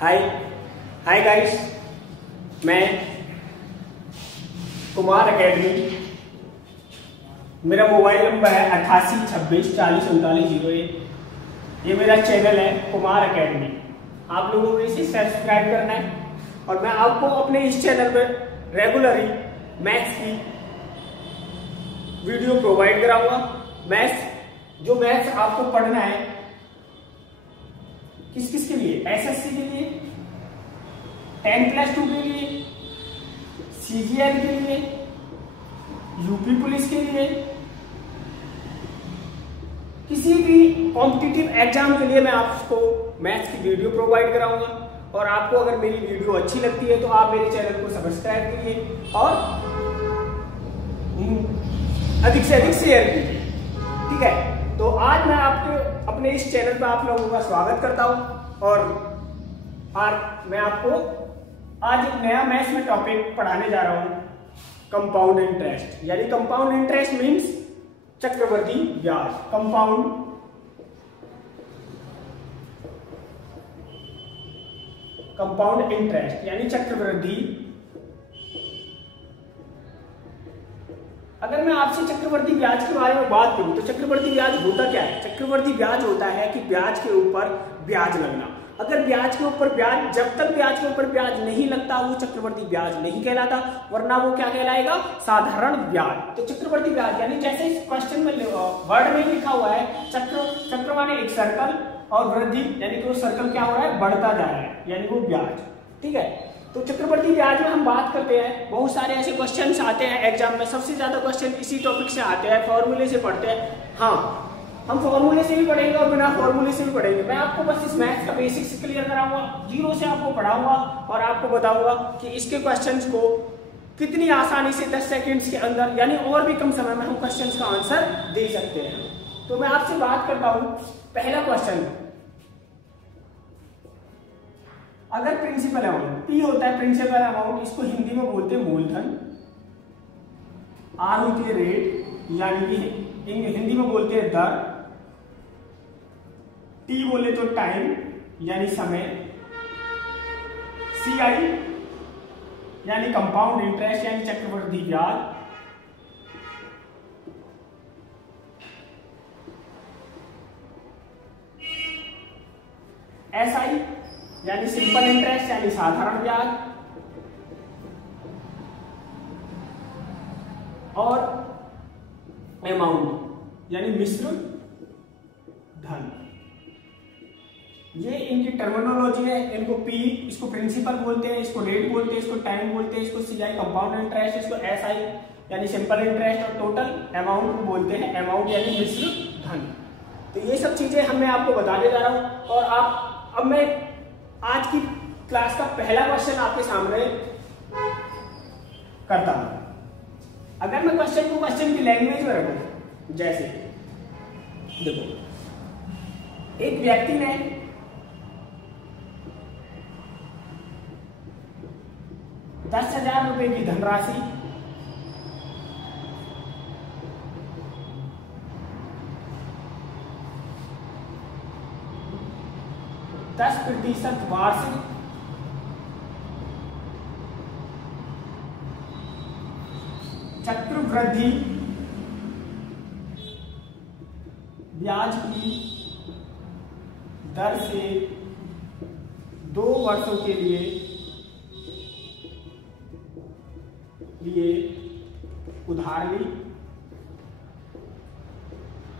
हाय hi guys, मैं Kumar academy, मेरा mobile number है 8826403901। ये मेरा चैनल है कुमार एकेडमी। आप लोगों को इसे सब्सक्राइब करना है और मैं आपको अपने इस चैनल पर रेगुलरली मैथ्स की वीडियो प्रोवाइड कराऊंगा। मैथ्स आपको पढ़ना है किस किस के लिए, एसएससी के लिए, 10+2 के लिए, सीजीएल के लिए, यूपी पुलिस के लिए, किसी भी कॉम्पिटिटिव एग्जाम के लिए मैं आपको मैथ्स की वीडियो प्रोवाइड कराऊंगा। और आपको अगर मेरी वीडियो अच्छी लगती है तो आप मेरे चैनल को सब्सक्राइब कीजिए और अधिक से अधिक शेयर कीजिए, ठीक है। तो आज मैं आपके अपने इस चैनल पर आप लोगों का स्वागत करता हूं और मैं आपको आज एक नया मैथ्स में टॉपिक पढ़ाने जा रहा हूं, कंपाउंड इंटरेस्ट। यानी कंपाउंड इंटरेस्ट मींस चक्रवृद्धि ब्याज। कंपाउंड इंटरेस्ट यानी चक्रवृद्धि। अगर मैं आपसे चक्रवृद्धि ब्याज के बारे में बात करूं तो चक्रवृद्धि ब्याज होता क्या है? चक्रवृद्धि ब्याज होता है कि ब्याज के ऊपर ब्याज लगना। अगर ब्याज के ऊपर ब्याज, जब तक ब्याज के ऊपर ब्याज नहीं लगता वो चक्रवृद्धि ब्याज नहीं कहलाता, वरना वो क्या कहलाएगा? साधारण ब्याज। तो चक्रवृद्धि ब्याज यानी जैसे इस क्वेश्चन में वर्ड में लिखा हुआ है, चक्र माने एक सर्कल और वृद्धि यानी कि वो सर्कल क्या हो रहा है? बढ़ता जा रहा है, यानी वो ब्याज, ठीक है। तो चक्रवृद्धि ब्याज में हम बात करते हैं, बहुत सारे ऐसे क्वेश्चंस आते हैं एग्जाम में। सबसे ज्यादा क्वेश्चन इसी टॉपिक से आते हैं, फॉर्मूले से पढ़ते हैं। हाँ, हम फॉर्मूले से भी पढ़ेंगे और बिना फॉर्मूले से भी पढ़ेंगे। मैं आपको बस इस मैथ्स का बेसिक्स क्लियर कराऊंगा, जीरो से आपको पढ़ाऊंगा और आपको बताऊंगा कि इसके क्वेश्चंस को कितनी आसानी से 10 सेकेंड्स के अंदर यानी और भी कम समय में हम क्वेश्चंस का आंसर दे सकते हैं। तो मैं आपसे बात करता हूं, पहला क्वेश्चन, अगर प्रिंसिपल अमाउंट पी होता है, प्रिंसिपल अमाउंट, इसको हिंदी में बोलते हैं मूलधन, आर होती है रेट यानी कि हिंदी में बोलते हैं दर, टी बोले तो टाइम यानी समय, सीआई यानी कंपाउंड इंटरेस्ट यानी चक्रवृद्धि ब्याज, एसआई यानी सिंपल इंटरेस्ट यानी साधारण ब्याज, और अमाउंट यानी मिश्र धन। ये इनकी टर्मिनोलॉजी है। इनको पी, इसको प्रिंसिपल बोलते हैं, इसको रेट बोलते हैं, इसको टाइम बोलते हैं, इसको सीआई कंपाउंड इंटरेस्ट, इसको एसआई यानी सिंपल इंटरेस्ट, और टोटल अमाउंट को बोलते हैं अमाउंट यानी मिश्र धन। तो ये सब चीजें मैं आपको बताने जा रहा हूं। और अब मैं आज की क्लास का पहला क्वेश्चन आपके सामने करता हूं। अगर मैं क्वेश्चन की लैंग्वेज में रखूं, जैसे देखो, एक व्यक्ति ने 10,000 रुपए की धनराशि %10 वार्षिक चक्रवृद्धि ब्याज की दर से 2 वर्षों के लिए उधार ली।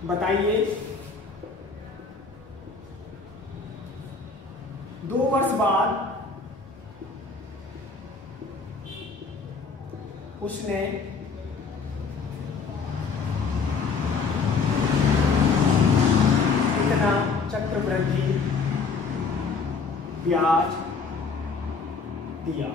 बताइए 2 वर्ष बाद उसने कितना चक्रवृद्धि ब्याज दिया।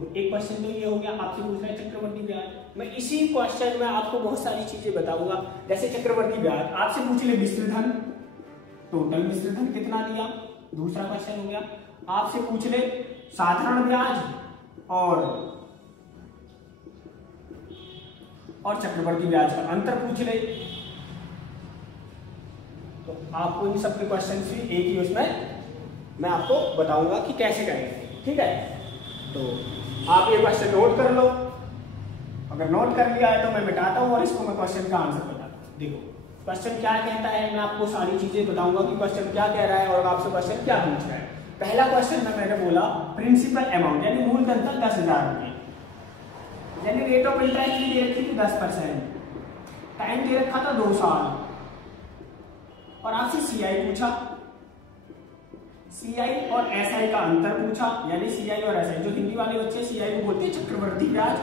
एक क्वेश्चन तो ये हो गया, आपसे पूछ रहा है चक्रवृद्धि ब्याज। मैं इसी क्वेश्चन में आपको बहुत सारी चीजें बताऊंगा। जैसे चक्रवृद्धि ब्याज आपसे पूछ ले मिश्रधन, टोटल मिश्रधन कितना दिया, दूसरा क्वेश्चन हो गया। आपसे पूछ ले साधारण ब्याज और चक्रवृद्धि ब्याज का अंतर पूछ ले, तो आपको इन सबके क्वेश्चन भी एक ही उसमें मैं आपको बताऊंगा कि कैसे करेंगे, ठीक है। तो आप ये क्वेश्चन नोट कर लो, अगर नोट कर लिया है तो मैं मिटाता हूँ और इसको मैं क्वेश्चन का आंसर बताता हूँ। देखो क्वेश्चन क्या कहता है, मैं आपको सारी चीजें बताऊंगा कि क्वेश्चन क्या कह रहा है और आपसे क्वेश्चन क्या पूछ रहा है। पहला क्वेश्चन में मैंने बोला प्रिंसिपल अमाउंट यानी मूलधन था 10,000 रुपये, यानी रेट ऑफ इंटरेस्ट भी दे रखी थी 10%, टाइम दे रखा था 2 साल, और आपसे सीआई पूछा, सीआई और एसआई का अंतर पूछा, यानी सीआई और एसआई, जो हिंदी वाले बच्चे सीआई को बोलते हैं चक्रवर्ती ब्याज।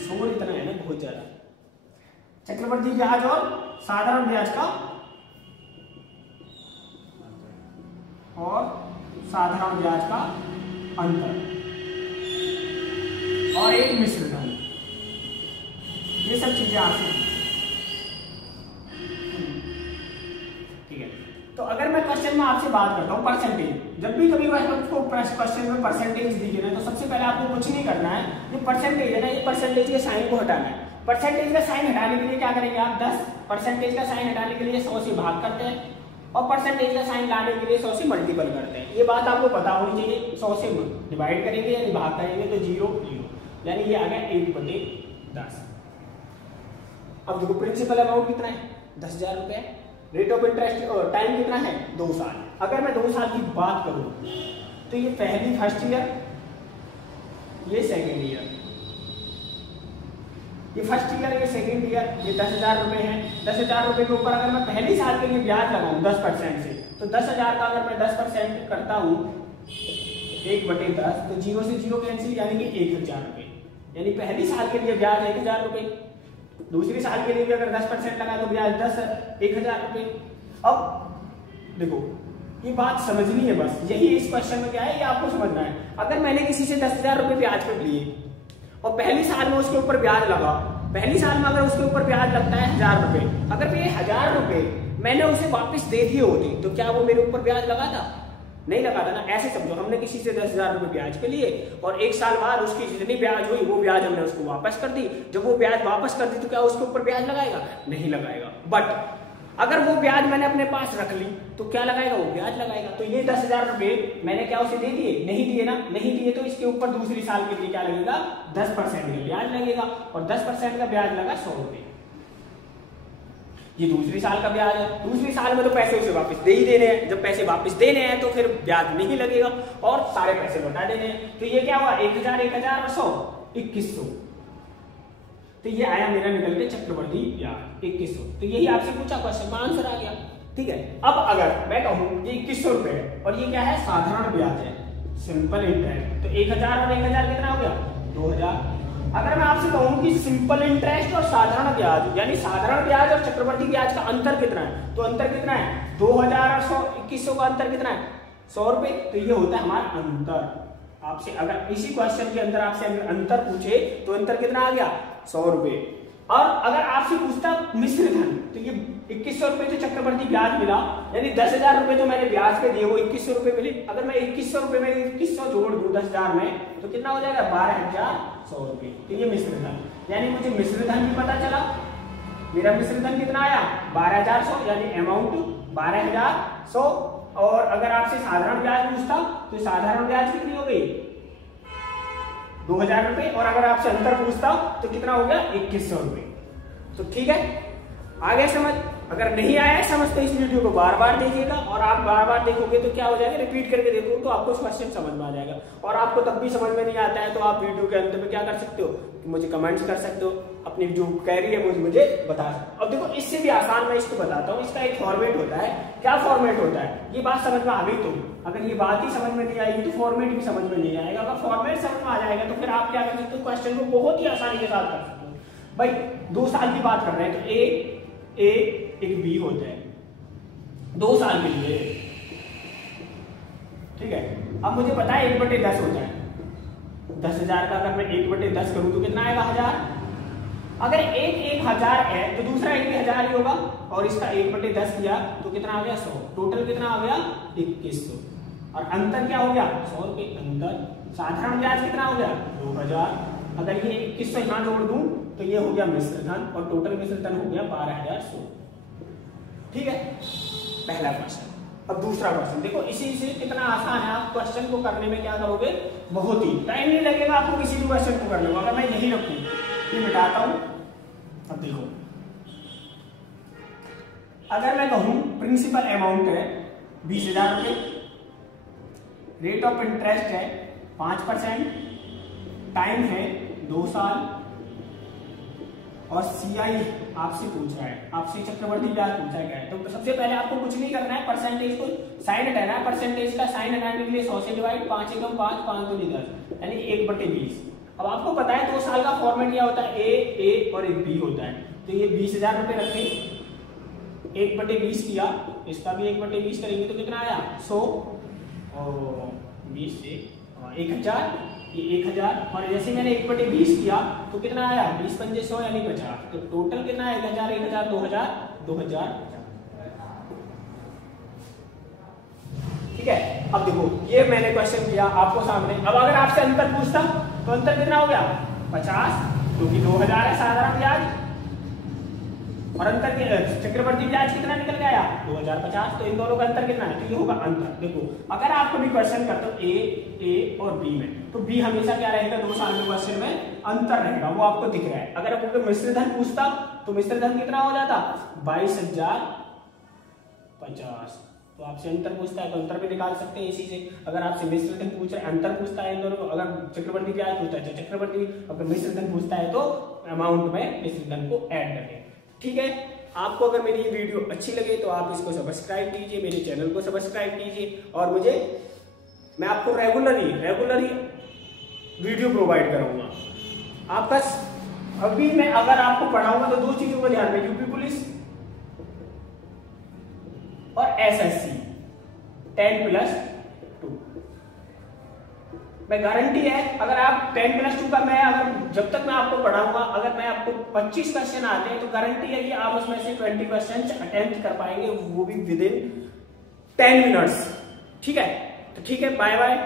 शोर इतना है ना बहुत ज्यादा। चक्रवर्ती ब्याज और साधारण ब्याज का अंतर, और एक मिश्र धन, ये सब चीजें आपसे, ठीक है। तो अगर मैं क्वेश्चन में आपसे बात करता हूँ परसेंटेज, जब भी कभी आपको क्वेश्चन में परसेंटेज दिखे ना तो सबसे पहले आपको कुछ नहीं करना है, ये परसेंटेज है ना, ये परसेंटेज के साइन को हटाना है। परसेंटेज का साइन हटाने के लिए क्या करेंगे आप, 10% का साइन हटाने के लिए 100 से भाग करते हैं और परसेंटेज का साइन लाने के लिए 100 से मल्टीपल करते हैं। ये बात आपको पता होनी चाहिए। 100 से डिवाइड करेंगे यानी भाग करेंगे तो 0 यानी ये आ गया 1/10। अब देखो प्रिंसिपल अमाउंट कितना है 10,000 रुपए, रेट ऑफ इंटरेस्ट टाइम कितना है 2 साल। अगर मैं 2 साल की बात करूं तो ये फर्स्ट ईयर, ये सेकेंड ईयर, ये फर्स्ट ईयर, ये सेकेंड ईयर, ये 10,000 रुपए है। 10,000 रुपए के ऊपर अगर मैं पहले साल के लिए ब्याज लगाऊं 10% से, तो 10,000 का अगर मैं 10% करता हूं 1/10 तो 0 से 0 कैंसिल, यानी कि 1,000 रुपए, यानी पहली साल के लिए ब्याज 1,000 रुपए, दूसरी साल के लिए भी अगर 10% लगा तो ब्याज 1,000 रुपए। अब देखो ये बात समझनी है, बस यही इस क्वेश्चन में क्या है ये आपको समझना है। अगर मैंने किसी से 10,000 रुपए ब्याज पे लिए और पहली साल में उसके ऊपर ब्याज लगा, पहली साल में अगर उसके ऊपर ब्याज लगता है 1,000 रुपए, अगर ये 1,000 रुपए मैंने उसे वापस दे दिए होते तो क्या वो मेरे ऊपर ब्याज लगा था? नहीं लगा था ना। ऐसे समझो हमने किसी से 10,000 रुपए ब्याज पे लिए और 1 साल बाद उसकी जितनी ब्याज हुई वो ब्याज हमने उसको वापस कर दी। जब वो ब्याज वापस कर दी तो क्या उसके ऊपर ब्याज लगाएगा? नहीं लगाएगा। बट अगर वो ब्याज मैंने अपने पास रख ली तो क्या लगाएगा? वो ब्याज लगाएगा। तो ये 10,000 रुपए मैंने क्या उसे दे दिए? नहीं दिए ना। नहीं दिए तो इसके ऊपर दूसरी साल के लिए क्या लगेगा? 10% का ब्याज लगेगा और 10% का ब्याज लगा 100 रुपए। ये दूसरी साल का ब्याज है। दूसरी साल में तो पैसे उसे वापस दे ही देने हैं। जब पैसे वापस देने हैं तो फिर ब्याज नहीं लगेगा और सारे पैसे लौटा देने हैं। तो ये क्या हुआ? 1,000 1,000 और 100 2100। तो ये आया मेरा निकल के चक्रवर्ती ब्याज 2100। तो यही आपसे पूछा, क्वेश्चन का आंसर आ गया। ठीक है। अब अगर मैं कहूं कि 2100 रुपए है और ये क्या है? साधारण ब्याज है, सिंपल इंटरेस्ट, तो 1,000 और 1,000 कितना हो गया? 2,000। अगर मैं आपसे कहूं कि सिंपल इंटरेस्ट और साधारण ब्याज यानी साधारण ब्याज और चक्रवर्ती ब्याज का अंतर कितना है, तो अंतर कितना है? 2,000 और 100 2100 का अंतर कितना है? 100 रुपए। तो ये होता है हमारा अंतर। आपसे अगर इसी क्वेश्चन के अंदर आपसे अंतर पूछे तो अंतर कितना आ गया? 100 रुपए। और अगर आपसे पूछता मिश्र धन, तो ये 2100 रुपए जो चक्रवर्ती ब्याज मिला यानी 10,000 रुपए जो मैंने ब्याज पे दिए वो 2100 रुपए मिले। अगर मैं 2100 रुपए में 2100 जोड़ दूं 10,000 में तो कितना हो जाएगा? 12,100 रुपए। तो ये मिश्र धन, यानी मुझे मिश्र धन भी पता चला। मेरा मिश्र धन कितना आया? 12,100, यानी अमाउंट 12,100। और अगर आपसे साधारण ब्याज पूछता तो साधारण ब्याज कितनी हो गई? 2,000 रुपए। और अगर आपसे अंतर पूछता तो कितना हो गया? 2100 रुपए। तो ठीक है, आ गया समझ? अगर नहीं आया समझ तो इस वीडियो को बार बार देखिएगा और आप बार बार देखोगे तो क्या हो जाएगा? रिपीट करके देखोगे तो आपको क्वेश्चन समझ में आ जाएगा। और आपको तब भी समझ में नहीं आता है तो आप वीडियो के अंत में क्या कर सकते हो? मुझे कमेंट्स कर सकते हो, अपनी जो क्वेरी है मुझे बता सकते हो। अब देखो इससे भी आसान मैं इसको बताता हूँ। इसका एक फॉर्मेट होता है। क्या फॉर्मेट होता है? ये बात समझ में आ गई तो अगर ये बात ही समझ में नहीं आएगी तो फॉर्मेट भी समझ में नहीं आएगा। अगर फॉर्मेट समझ में आ जाएगा तो फिर आप क्या कर सकते हो? क्वेश्चन को बहुत ही आसानी के साथ कर सकते हो। भाई 2 साल की बात कर रहे हैं तो एक बी होता है 2 साल के लिए। ठीक है। अब मुझे पता है 1/10 होता है। 10,000 का अगर मैं 1/10 करूं तो कितना आएगा? 1000। अगर एक 1,000 है तो दूसरा 1,000 ही होगा और इसका 1/10 किया तो कितना आ गया? 100। टोटल कितना आ गया? 2100। और अंतर क्या हो गया? 100 रुपए अंतर। साधारण ब्याज कितना हो गया? 2,000। अगर ये 2100 यहां जोड़ दूं तो ये हो गया मिश्र धन और टोटल मिश्र धन हो गया 12,100। ठीक है। पहला क्वेश्चन। अब दूसरा क्वेश्चन देखो, इसी से कितना आसान है, आप क्वेश्चन को करने में क्या करोगे, बहुत ही टाइम नहीं लगेगा आपको किसी भी क्वेश्चन को करने में। अगर मैं यही रखूं, ये मिटाता हूं। अब देखो, अगर मैं कहूं प्रिंसिपल अमाउंट है 20,000 रुपए, रेट ऑफ इंटरेस्ट है 5%, टाइम है 2 साल, और सीआई आपसे पूछ रहा है, आपसे चक्रवर्ती ब्याज पूछा गया है। तो सबसे पहले आपको कुछ नहीं करना है, परसेंटेज को साइन हटाना है। परसेंटेज का साइन हटाने के लिए 100 से डिवाइड, 5 एकम 5, 5 दूनी 10, यानी 1/20। अब आपको पता है 2 साल का फॉर्मेट क्या होता है, ए और एक बी होता है। तो ये 20,000 रुपए रखे, 1/20 किया, इसका भी 1/20 करेंगे तो कितना आया 100, और 20 से 1000, ये 1000, और जैसे मैंने 1/20 किया तो कितना आया 20 पंजे 100 यानी 50। तो टोटल कितना है 1000, 1000, 2000, 2000। ठीक है, अब देखो ये मैंने क्वेश्चन किया आपको सामने। अब अगर आपसे अंतर पूछता तो अंतर कितना हो गया 50, क्योंकि 2000 है साधारण ब्याज, और अंतर के चक्रवर्ती ब्याज कितना निकल के आया 2050। तो इन दोनों का अंतर कितना है, तो ये होगा अंतर। देखो अगर आप कभी क्वेश्चन करते हो ए और बी में, तो बी हमेशा क्या रहेगा 2 साल के क्वेश्चन में अंतर रहेगा, वो आपको दिख रहा है। अगर आपको मिश्र धन पूछता तो मिश्र धन कितना हो जाता 22,050। तो आपसे अंतर पूछता है तो अंतर भी निकाल सकते हैं इसी से। अगर आपसे मिश्र धन पूछ रहे अंतर पूछता है इन दोनों, अगर चक्रवर्ती ब्याज पूछता है तो चक्रवर्ती, अगर मिश्र धन पूछता है तो अमाउंट में मिश्र धन को ऐड करें। ठीक है, आपको अगर मेरी ये वीडियो अच्छी लगे तो आप इसको सब्सक्राइब कीजिए, मेरे चैनल को सब्सक्राइब कीजिए, और मैं आपको रेगुलरली वीडियो प्रोवाइड करूंगा। आपका अभी मैं अगर आपको पढ़ाऊंगा तो 2 चीजों को ध्यान में, यूपी पुलिस और एसएससी 10+2। मैं गारंटी है अगर आप 10+2 का जब तक मैं आपको पढ़ाऊंगा, अगर मैं आपको 25 क्वेश्चन आते हैं तो गारंटी है कि आप उसमें से 20 क्वेश्चन अटेम्प्ट कर पाएंगे, वो भी विदिन 10 मिनट्स। ठीक है, तो ठीक है, बाय बाय।